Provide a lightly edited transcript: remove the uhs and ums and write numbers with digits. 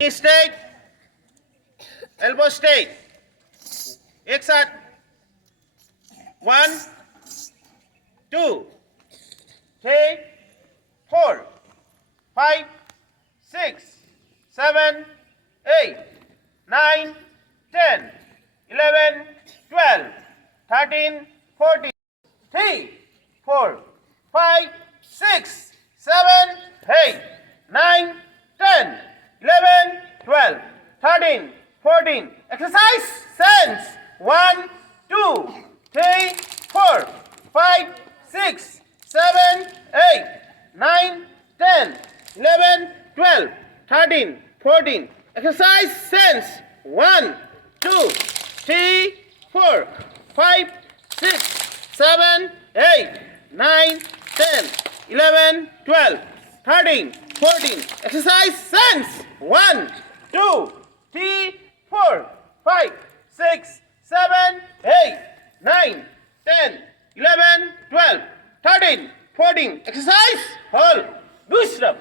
Knee straight, elbow straight. एक साथ 1 2 3 4 5 6 7 8 9 10 11 12 13 14 3 4 5 6 7 8 9 10 11 12 13 14 exercise sense 1 2 3 4 5 6 7 8 9 10 11 12 13 14 exercise sense 1 2 3 4 5 6 7 8 9 10 11 12 13 14 exercise sense 1 2 3 4 5 6 7 8 9 10 11 12 13 14 exercise hold do step